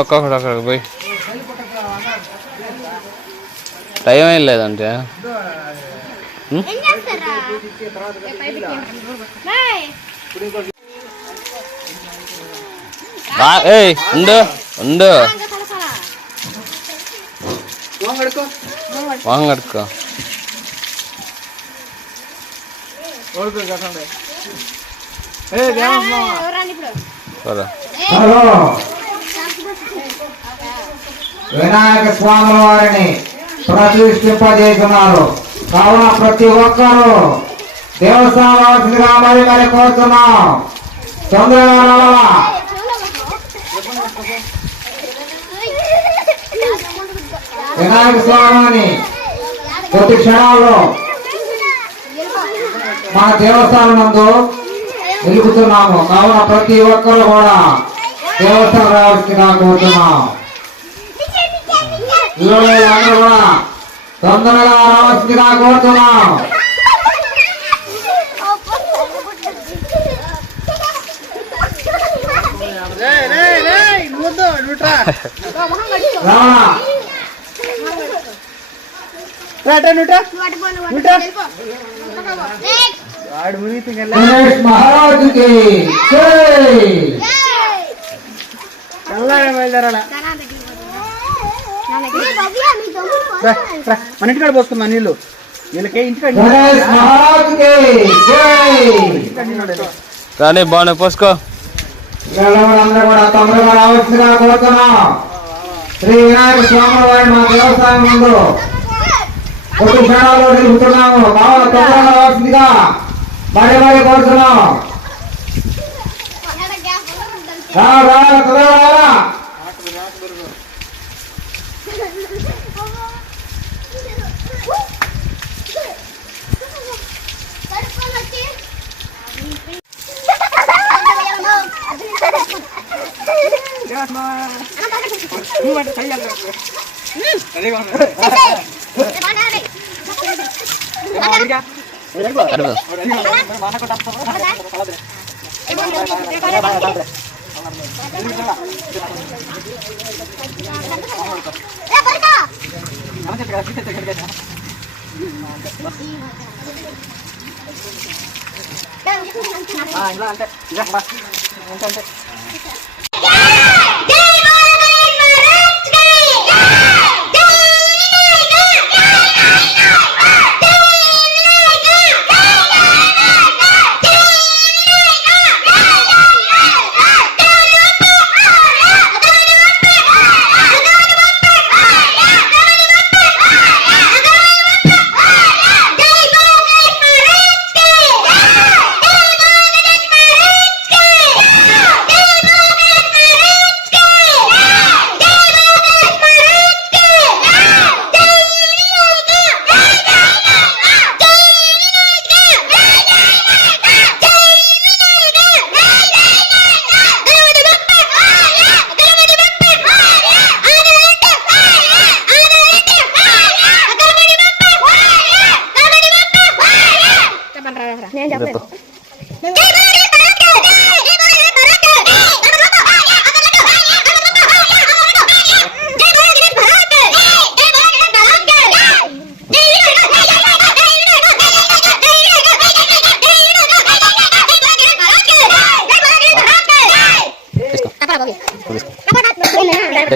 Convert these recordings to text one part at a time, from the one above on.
ఒక్కొక్కడు అక్కడికి పోయి టైం ఏం లేదంటే ఏయ్ ఉండు ఉండు వాంగడుకో వినాయక స్వాముల వారిని ప్రతిష్ఠింపజేస్తున్నారు. కావున ప్రతి ఒక్కరూ దేవస్థానాలుగా మరి మరి కోరుతున్నాం. తొందరగా వినాయక స్వామిని కొద్ది క్షణాల్లో మన దేవస్థానం నందు నిలుపుతున్నాము. కావున ప్రతి ఒక్కరు కూడా దేవస్థానం రావాల్సిందిగా కోరుతున్నాం. అందరూ కూడా తొందరగా రావాల్సిందిగా కోరుతున్నాం. మహారాజుకి మన ఇంటికాడ పోసుకున్నా నీళ్ళు వీళ్ళకి ఇంటికాడ కానీ బాగున్నాయి పోసుకో. అందరూ కూడా తొందరగా రావాల్సిందిగా కోరుతున్నాం. శ్రీ వినాయక స్వామి వారి మా దేవస్థానం ముందు కొద్ది క్షణాల్లో నిలుపుతున్నాము. కావున తొందరగా రావాల్సిందిగా మరి మరి కోరుతున్నాం. తొందరగా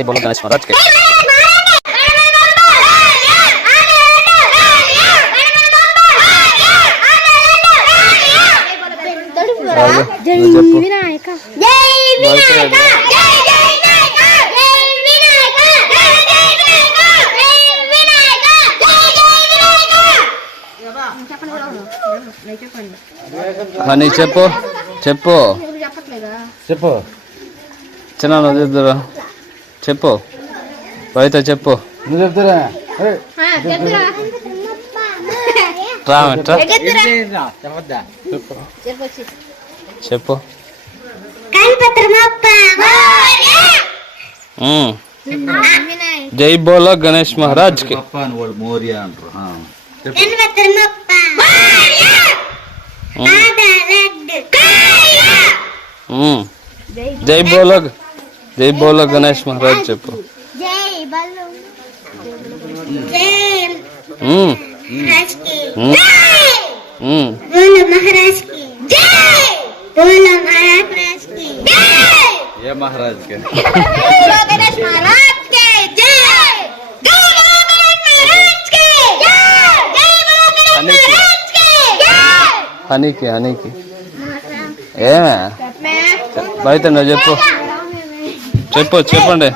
बोलो गणेश महाराज के जय विनायक जय विनायक जय जय विनायक जय विनायक जय जय विनायक जय विनायक जय जय विनायक हनी చెప్పు చెప్పు చెప్పు చిన్న చెప్తురా చెప్పు బయట చెప్పు నువ్వు చెప్తురా చెప్పు జై బోలో గణేష్ మహారాజ్ కి జై బోలో జై బోలో గణేష్ మహారాజ్ చెప్పు. ఏ మహారాజ్ కే హనీకి హనీకి ఏమే బయట చెప్పు చెప్పు చెప్పండి.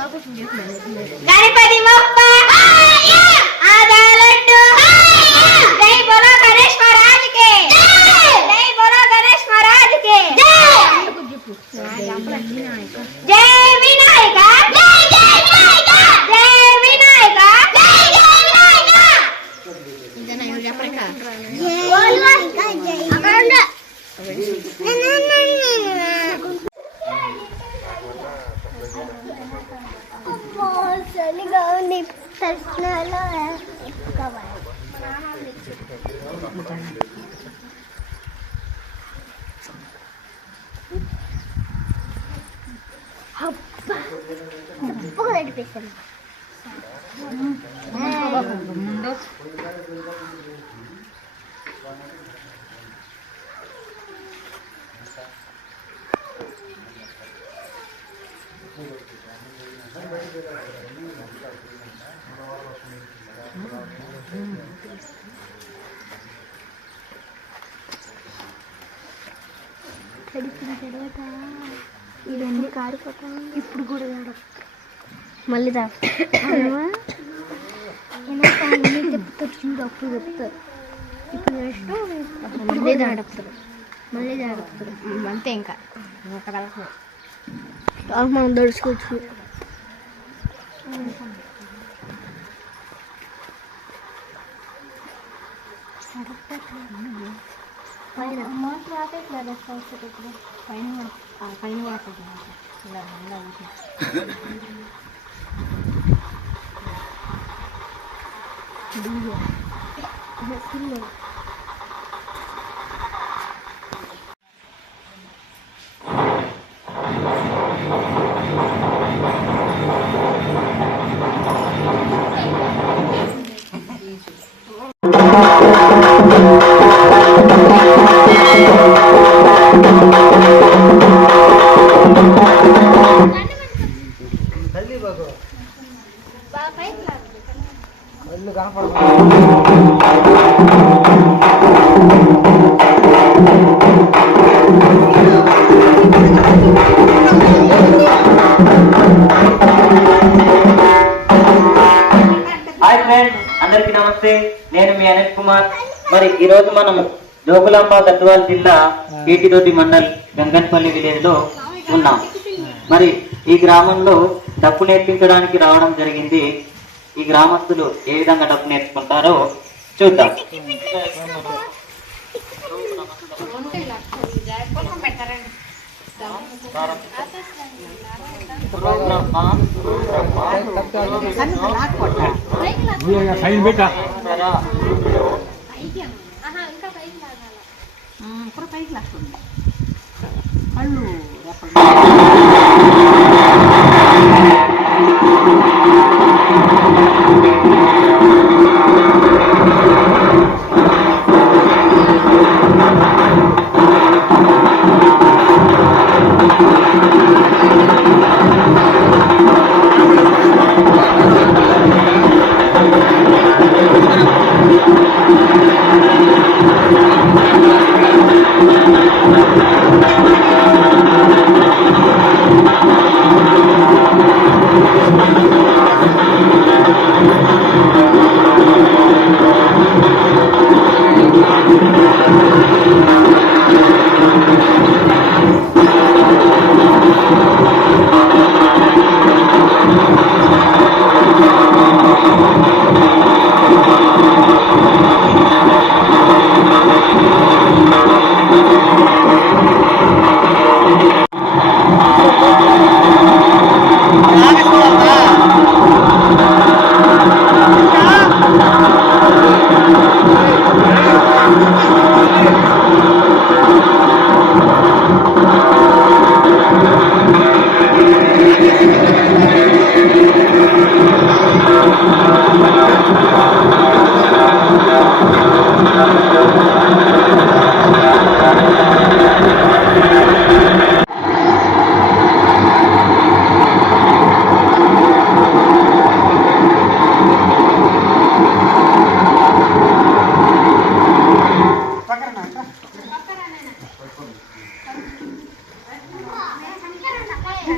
ఇవన్నీ కారిపోతాను ఇప్పుడు కూడా మళ్ళీ చెప్తారు చూడు అప్పుడు చెప్తారు ఇప్పుడు మళ్ళీ దాడతారు అంతే ఇంకా మనం దడుచుకోవచ్చు. హాయ్ ఫ్రెండ్స్, అందరికీ నమస్తే. నేను మీ అనిల్ కుమార్. మరి ఈ రోజు మనం జోగులాంబ గద్వాల జిల్లా ఈటిదొడ్డి మండల్ గంగన్పల్లి విలేజ్ లో ఉన్నాం. మరి ఈ గ్రామంలో డప్పు నేర్పించడానికి రావడం జరిగింది. ఈ గ్రామస్తులు ఏ విధంగా డప్పు నేర్చుకుంటారో చూద్దాం.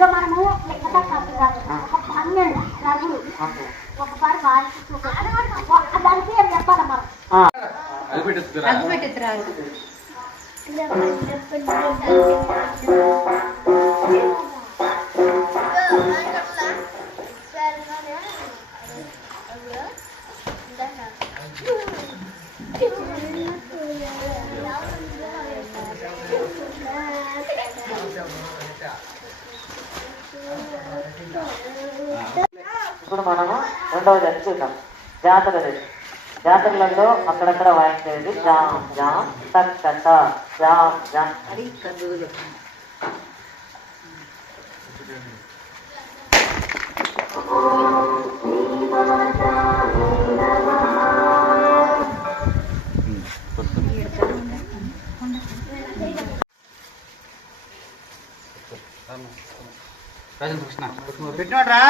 ఇందులో మనము లెక్కట కాకుండా ఒక 12 రగులు ఒకసారి బాగా దానికి ఏం చెప్పాలి మనం ఇప్పుడు మనము రెండవ దశ చూద్దాం. జాతర దశ. జాతరలలో అక్కడక్కడ వాయించేది జామ్ జామ్ టక్ టక్ జామ్ జామ్. పెట్టినోడ్రా